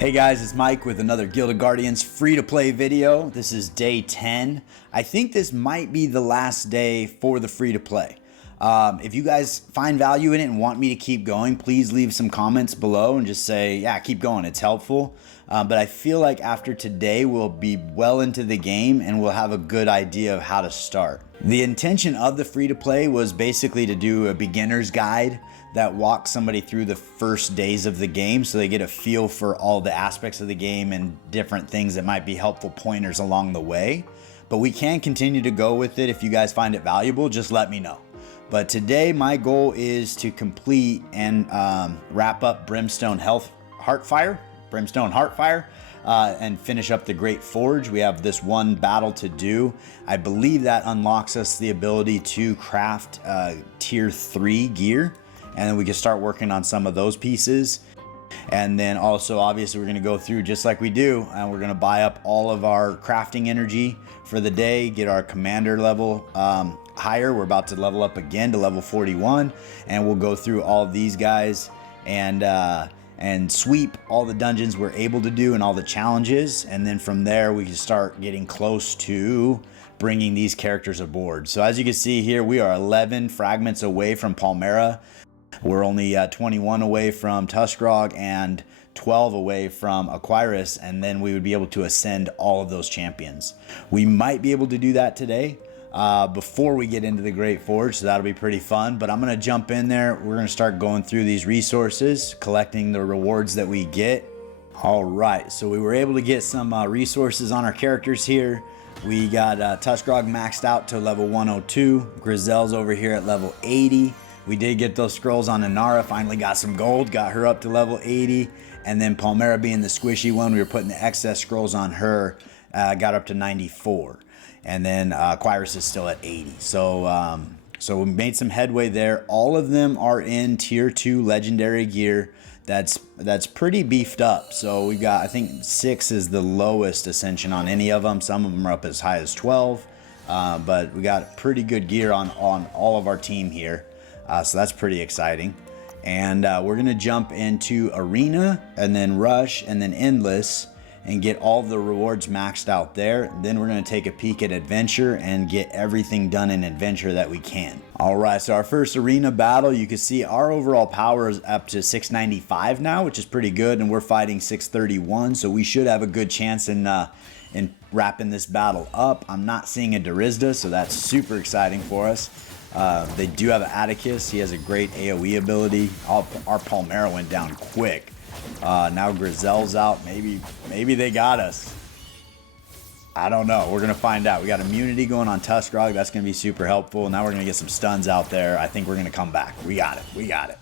Hey guys, it's Mike with another Guild of Guardians free-to-play video. This is day 10. I think this might be the last day for the free-to-play. If you guys find value in it and want me to keep going, please leave some comments below and just say, yeah, keep going, it's helpful. But I feel like after today, we'll be well into the game and we'll have a good idea of how to start. The intention of the free-to-play was basically to do a beginner's guide that walks somebody through the first days of the game so they get a feel for all the aspects of the game and different things that might be helpful pointers along the way. But we can continue to go with it. If you guys find it valuable, just let me know. But today my goal is to complete and wrap up Brimstone Heartfire, and finish up the Great Forge. We have this one battle to do. I believe that unlocks us the ability to craft tier 3 gear, and then we can start working on some of those pieces. And then also, obviously, we're going to go through just like we do, and we're going to buy up all of our crafting energy for the day, get our commander level higher. We're about to level up again to level 41, and we'll go through all of these guys and sweep all the dungeons we're able to do and all the challenges. And then from there, we can start getting close to bringing these characters aboard. So as you can see here, we are 11 fragments away from Palmera. We're only 21 away from Tuskrog and 12 away from Aquirus, and then we would be able to ascend all of those champions. We might be able to do that today before we get into the Great Forge, so that'll be pretty fun. But I'm going to jump in there. We're going to start going through these resources, collecting the rewards that we get. All right, so we were able to get some resources on our characters here. We got Tuskrog maxed out to level 102. Grizel's over here at level 80. We did get those scrolls on Inara, finally got some gold, got her up to level 80. And then Palmera being the squishy one, we were putting the excess scrolls on her, got up to 94. And then Aquirus is still at 80. So we made some headway there. All of them are in tier 2 legendary gear. That's pretty beefed up. So we got, I think 6 is the lowest ascension on any of them. Some of them are up as high as 12. But we got pretty good gear on all of our team here. So that's pretty exciting. And we're going to jump into Arena and then Rush and then Endless and get all the rewards maxed out there. Then we're going to take a peek at Adventure and get everything done in Adventure that we can. All right, so our first Arena battle, you can see our overall power is up to 695 now, which is pretty good. And we're fighting 631, so we should have a good chance in wrapping this battle up. I'm not seeing a Darizda, so that's super exciting for us. They do have an Atticus. He has a great AoE ability. Our Palmera went down quick. Now Grizel's out. Maybe they got us. I don't know. We're going to find out. We got immunity going on Tuskrog. That's going to be super helpful. Now we're going to get some stuns out there. I think we're going to come back. We got it.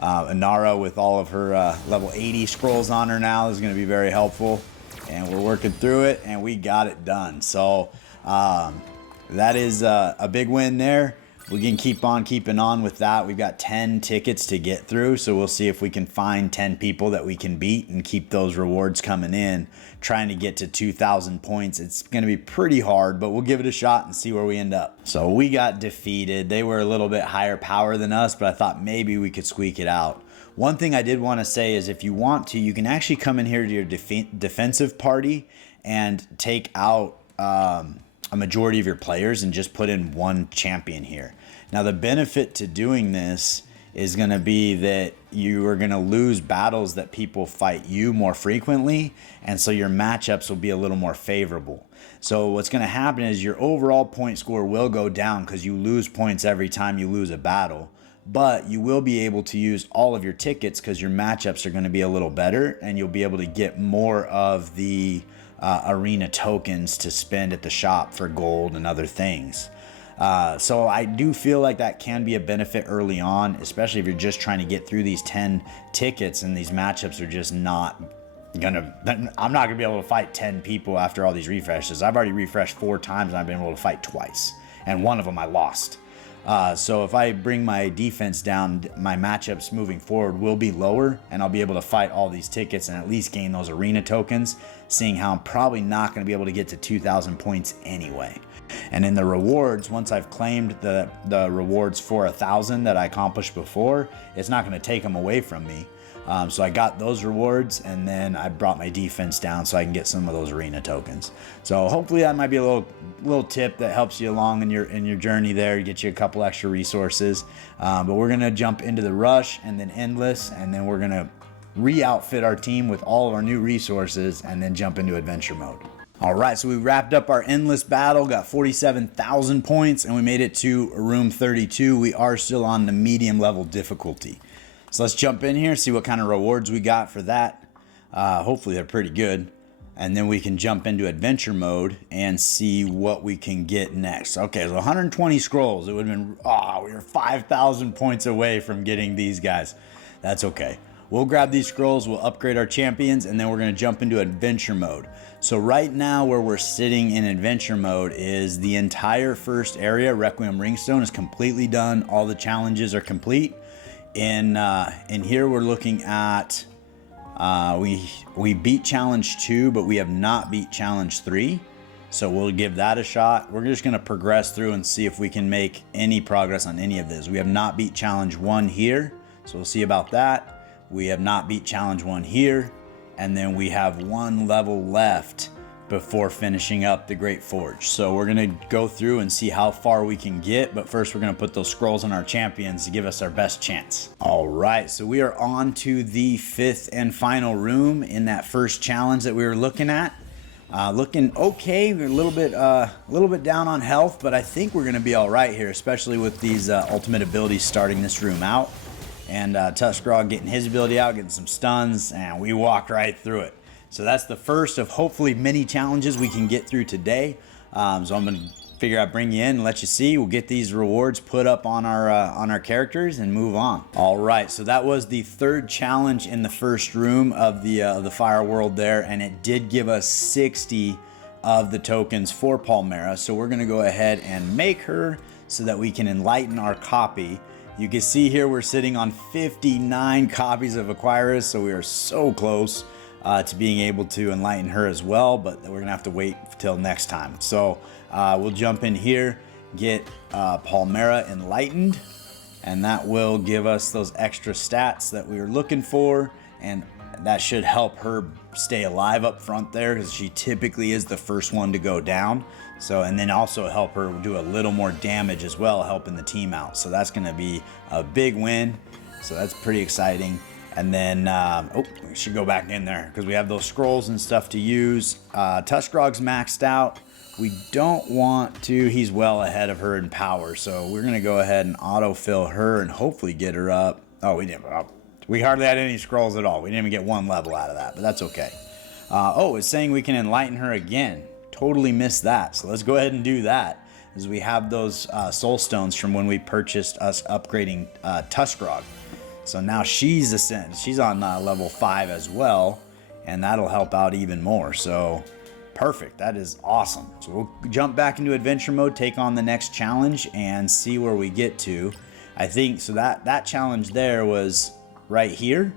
Inara with all of her level 80 scrolls on her now is going to be very helpful. And we're working through it, and we got it done. So that is a big win there. We can keep on keeping on with that. We've got 10 tickets to get through, so we'll see if we can find 10 people that we can beat and keep those rewards coming in, trying to get to 2,000 points. It's going to be pretty hard, but we'll give it a shot and see where we end up. So we got defeated. They were a little bit higher power than us, but I thought maybe we could squeak it out. One thing I did want to say is if you want to, you can actually come in here to your defensive party and take out a majority of your players and just put in one champion here. Now the benefit to doing this is going to be that you are going to lose battles that people fight you more frequently, and so your matchups will be a little more favorable. So what's going to happen is your overall point score will go down because you lose points every time you lose a battle, but you will be able to use all of your tickets because your matchups are going to be a little better, and you'll be able to get more of the arena tokens to spend at the shop for gold and other things. So I do feel like that can be a benefit early on, especially if you're just trying to get through these 10 tickets and these matchups are just not gonna, I'm not gonna be able to fight 10 people after all these refreshes. I've already refreshed 4 times and I've been able to fight twice, and one of them I lost. So if I bring my defense down, my matchups moving forward will be lower, and I'll be able to fight all these tickets and at least gain those arena tokens, seeing how I'm probably not going to be able to get to 2,000 points anyway. And in the rewards, once I've claimed the rewards for 1,000 that I accomplished before, it's not going to take them away from me. So I got those rewards, and then I brought my defense down so I can get some of those arena tokens. So hopefully that might be a little tip that helps you along in your journey there, get you a couple extra resources. But we're gonna jump into the rush and then endless, and then we're gonna re-outfit our team with all of our new resources and then jump into adventure mode. All right, so we wrapped up our endless battle, got 47,000 points, and we made it to room 32. We are still on the medium level difficulty. So let's jump in here, see what kind of rewards we got for that. Hopefully they're pretty good. And then we can jump into adventure mode and see what we can get next. Okay, so 120 scrolls. It would have been, we were 5,000 points away from getting these guys. That's okay. We'll grab these scrolls, we'll upgrade our champions, and then we're gonna jump into adventure mode. So right now where we're sitting in adventure mode is the entire first area, Requiem Ringstone, is completely done. All the challenges are complete. In here we're looking at, we beat challenge 2, but we have not beat challenge 3. So we'll give that a shot. We're just gonna progress through and see if we can make any progress on any of this. We have not beat challenge 1 here, so we'll see about that. We have not beat challenge 1 here, and then we have 1 level left before finishing up the Great Forge. So we're gonna go through and see how far we can get, but first we're gonna put those scrolls on our champions to give us our best chance. All right, so we are on to the 5th and final room in that first challenge that we were looking at. Looking okay, we're a little bit down on health, but I think we're gonna be all right here, especially with these ultimate abilities starting this room out. And Tuskarog getting his ability out, getting some stuns, and we walked right through it. So that's the first of hopefully many challenges we can get through today. So I'm gonna figure out, bring you in and let you see. We'll get these rewards put up on our characters and move on. All right, so that was the 3rd challenge in the first room of the Fire World there, and it did give us 60 of the tokens for Palmera. So we're gonna go ahead and make her so that we can enlighten our copy. You can see here we're sitting on 59 copies of Aquyrus, so we are so close to being able to enlighten her as well, but we're gonna have to wait till next time. So we'll jump in here, get Palmera enlightened, and that will give us those extra stats that we were looking for, and that should help her stay alive up front there, because she typically is the first one to go down. So, and then also help her do a little more damage as well, helping the team out. So that's gonna be a big win. So that's pretty exciting. And then, we should go back in there because we have those scrolls and stuff to use. Tuskarog's maxed out. We don't want to, he's well ahead of her in power. So we're gonna go ahead and autofill her and hopefully get her up. Oh, we hardly had any scrolls at all. We didn't even get 1 level out of that, but that's okay. It's saying we can enlighten her again. Totally missed that. So let's go ahead and do that, as we have those soul stones from when we purchased us upgrading Tuskarog. So now she's on level 5 as well, and that'll help out even more. So perfect, that is awesome. So we'll jump back into adventure mode, take on the next challenge, and see where we get to. I think so that challenge there was right here.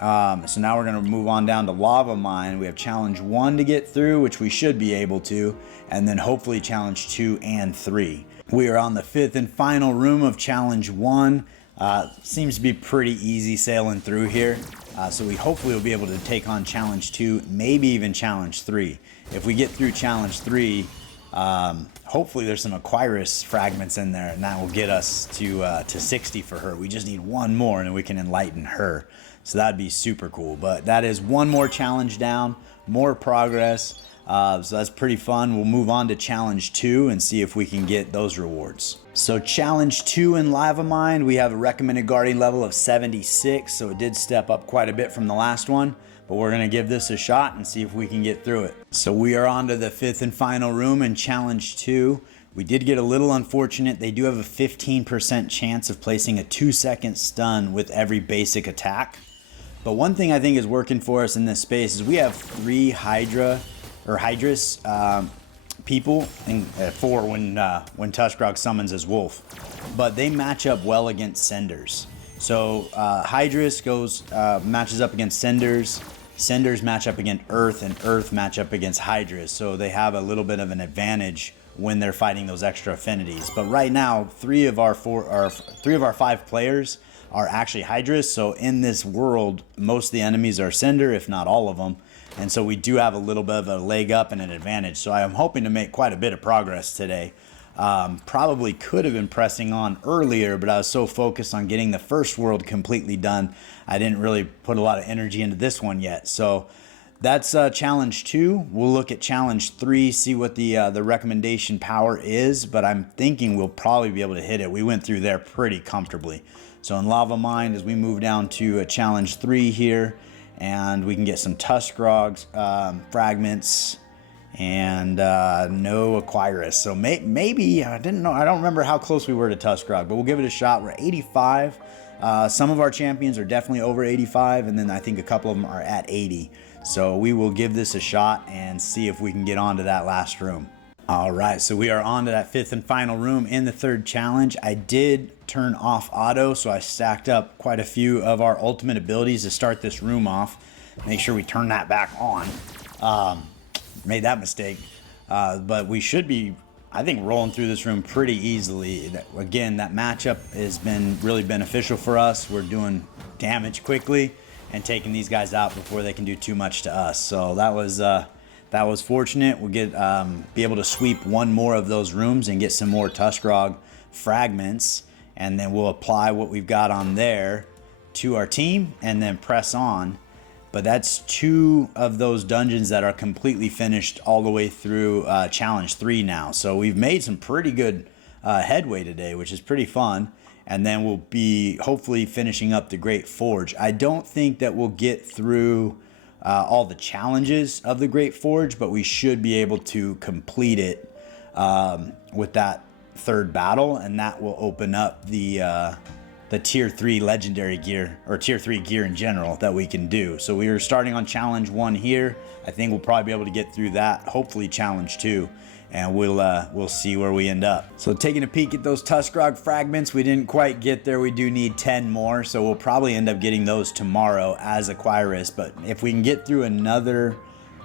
So now we're gonna move on down to Lava Mine. We have challenge 1 to get through, which we should be able to, and then hopefully challenge 2 and 3. We are on the 5th and final room of challenge 1. Seems to be pretty easy sailing through here. So we hopefully will be able to take on challenge 2, maybe even challenge 3. If we get through challenge 3, hopefully there's some Aquyrus fragments in there, and that will get us to 60 for her. We just need 1 more and then we can enlighten her. So that'd be super cool. But that is 1 more challenge down, more progress. So that's pretty fun. We'll move on to challenge 2 and see if we can get those rewards. So challenge 2 in Lava Mine, we have a recommended guardian level of 76. So it did step up quite a bit from the last one, but we're gonna give this a shot and see if we can get through it. So we are on to the 5th and final room in challenge 2. We did get a little unfortunate. They do have a 15% chance of placing a 2-second stun with every basic attack. But one thing I think is working for us in this space is we have 3 Hydrus people, and 4 when Tuskarog summons as Wolf. But they match up well against Senders. So Hydrus matches up against Senders. Senders match up against Earth, and Earth match up against Hydrus. So they have a little bit of an advantage when they're fighting those extra affinities. But right now, 3 of our 5 players are actually Hydras. So in this world, most of the enemies are Cinder, if not all of them. And so we do have a little bit of a leg up and an advantage. So I am hoping to make quite a bit of progress today. Probably could have been pressing on earlier, but I was so focused on getting the first world completely done, I didn't really put a lot of energy into this one yet. So that's challenge 2. We'll look at challenge 3, see what the recommendation power is, but I'm thinking we'll probably be able to hit it. We went through there pretty comfortably. So in Lava Mine, as we move down to challenge 3 here, and we can get some Tuskarog fragments, and no Aquyrus. So maybe, I don't remember how close we were to Tuskarog, but we'll give it a shot. We're 85. Some of our champions are definitely over 85, and then I think a couple of them are at 80. So we will give this a shot and see if we can get onto that last room. All right, so we are on to that 5th and final room in the 3rd challenge. I did turn off auto, so I stacked up quite a few of our ultimate abilities to start this room off. Make sure we turn that back on. Made that mistake, but we should be, I think, rolling through this room pretty easily. Again, that matchup has been really beneficial for us. We're doing damage quickly and taking these guys out before they can do too much to us. So that was fortunate. We'll be able to sweep one more of those rooms and get some more Tuskarog fragments, and then we'll apply what we've got on there to our team and then press on. But that's 2 of those dungeons that are completely finished all the way through challenge 3 now. So we've made some pretty good headway today, which is pretty fun. And then we'll be hopefully finishing up the Great Forge. I don't think that we'll get through all the challenges of the Great Forge, but we should be able to complete it with that 3rd battle, and that will open up the tier 3 legendary gear, or tier 3 gear in general, that we can do. So we are starting on challenge 1 here. I think we'll probably be able to get through that, hopefully challenge 2, and we'll see where we end up. So taking a peek at those Tuskarog fragments, we didn't quite get there. We do need 10 more, so we'll probably end up getting those tomorrow as Aquyrus. But if we can get through another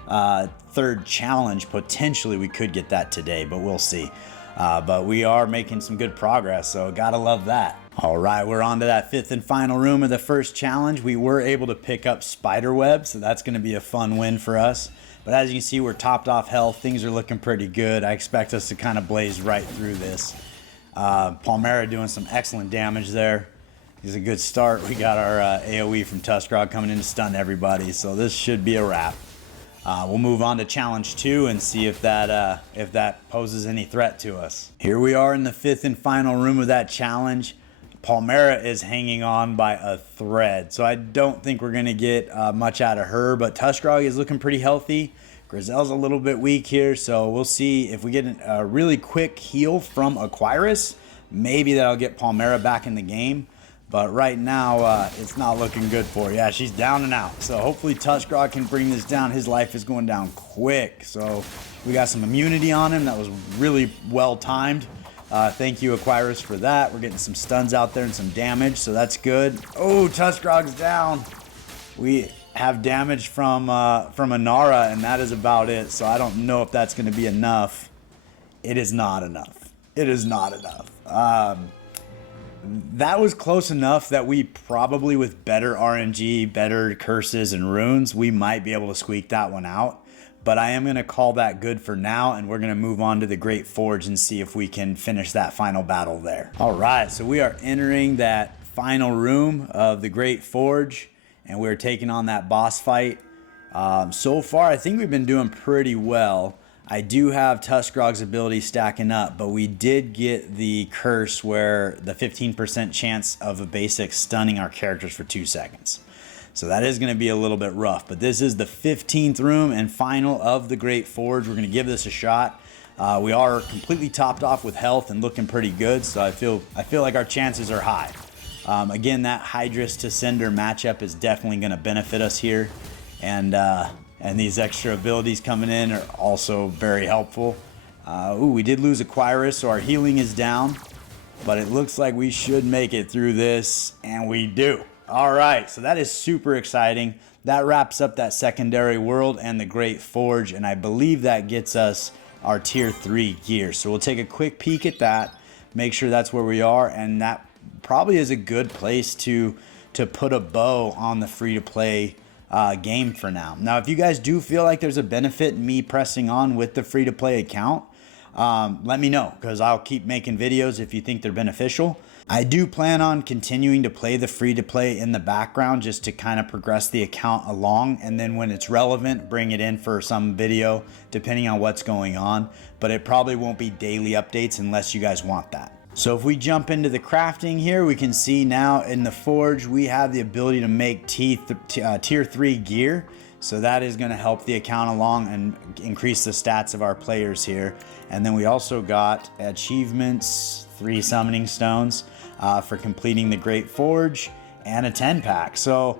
3rd challenge, potentially we could get that today, but we'll see. But we are making some good progress, so gotta love that. All right, we're on to that 5th and final room of the 1st challenge. We were able to pick up Spiderweb, so that's going to be a fun win for us. But as you can see, we're topped off health. Things are looking pretty good. I expect us to kind of blaze right through this. Palmera doing some excellent damage there. It's a good start. We got our AoE from Tuskarog coming in to stun everybody, so this should be a wrap. We'll move on to challenge 2 and see if that poses any threat to us. Here we are in the 5th and final room of that challenge. Palmera is hanging on by a thread, so I don't think we're going to get much out of her, but Tuskarog is looking pretty healthy. Grizel's a little bit weak here, so we'll see if we get a really quick heal from Aquyrus. Maybe that'll get Palmera back in the game, but right now it's not looking good for her. Yeah, she's down and out, so hopefully Tuskarog can bring this down. His life is going down quick, so we got some immunity on him. That was really well timed. Thank you, Aquyrus, for that. We're getting some stuns out there and some damage, so that's good. Oh, Tuskarog's down. We have damage from Inara, and that is about it. So I don't know if that's going to be enough. It is not enough. It is not enough. That was close enough that we probably, with better RNG, better curses and runes, we might be able to squeak that one out. But I am going to call that good for now, and we're going to move on to the Great Forge and see if we can finish that final battle there. All right, so we are entering that final room of the Great Forge, and we're taking on that boss fight. So far, I think we've been doing pretty well. I do have Tuskarog's ability stacking up, but we did get the curse where the 15% chance of a basic stunning our characters for 2 seconds. So that is going to be a little bit rough, but this is the 15th room and final of the Great Forge. We're going to give this a shot. We are completely topped off with health and looking pretty good, so I feel like our chances are high. Again, that Hydras to Cinder matchup is definitely going to benefit us here, and these extra abilities coming in are also very helpful. We did lose Aquyrus, so our healing is down, but it looks like we should make it through this, and we do. All right, so that is super exciting. That wraps up that secondary world and the Great Forge, and I believe that gets us our tier 3 gear. So we'll take a quick peek at that, make sure that's where we are, and that probably is a good place to put a bow on the free-to-play game for now. Now, if you guys do feel like there's a benefit in me pressing on with the free-to-play account, let me know, because I'll keep making videos if you think they're beneficial. I do plan on continuing to play the free-to-play in the background just to kind of progress the account along, and then when it's relevant, bring it in for some video depending on what's going on. But it probably won't be daily updates unless you guys want that. So if we jump into the crafting here, we can see now in the forge we have the ability to make tier 3 gear. So that is going to help the account along and increase the stats of our players here. And then we also got achievements, 3 summoning stones for completing the Great Forge, and a 10-pack. So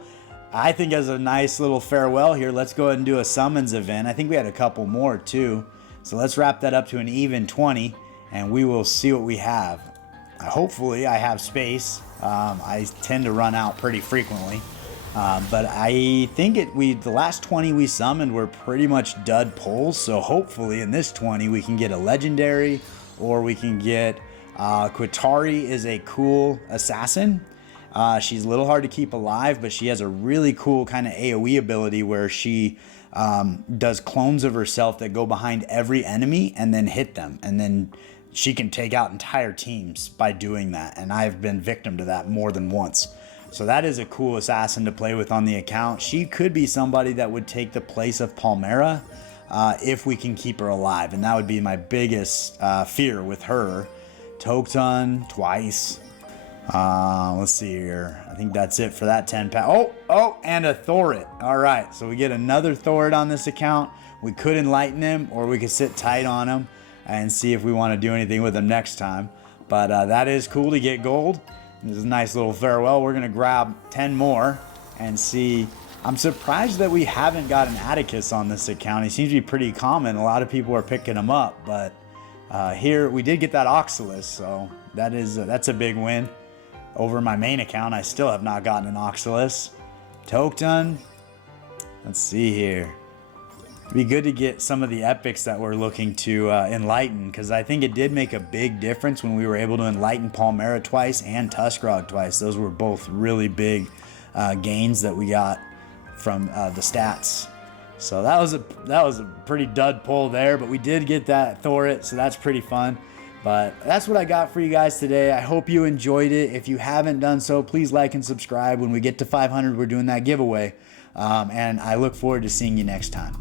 I think as a nice little farewell here, let's go ahead and do a summons event. I think we had a couple more too. So let's wrap that up to an even 20 and we will see what we have. Hopefully I have space. I tend to run out pretty frequently. But I think the last 20 we summoned were pretty much dud pulls. So hopefully in this 20 we can get a legendary, or we can get Qitari is a cool assassin. She's a little hard to keep alive, but she has a really cool kind of AoE ability where she does clones of herself that go behind every enemy and then hit them, and then she can take out entire teams by doing that. And I've been victim to that more than once. So that is a cool assassin to play with on the account. She could be somebody that would take the place of Palmera if we can keep her alive. And that would be my biggest fear with her. Tokton twice. Let's see here. I think that's it for that 10-pack. Oh, and a Thorit. All right, so we get another Thorit on this account. We could enlighten him, or we could sit tight on him and see if we want to do anything with him next time. But that is cool to get gold. This is a nice little farewell. We're going to grab 10 more and see. I'm surprised that we haven't got an Atticus on this account. He seems to be pretty common. A lot of people are picking him up, but here we did get that Oxalis, so that's a big win. Over my main account, I still have not gotten an Oxalis. Tokton. Let's see here. It'd be good to get some of the epics that we're looking to enlighten, because I think it did make a big difference when we were able to enlighten Palmera twice and Tuskrog twice. Those were both really big gains that we got from the stats. So that was a pretty dud pull there, but we did get that Thorit, so that's pretty fun. But that's what I got for you guys today. I hope you enjoyed it. If you haven't done so, please like and subscribe. When we get to 500, we're doing that giveaway. And I look forward to seeing you next time.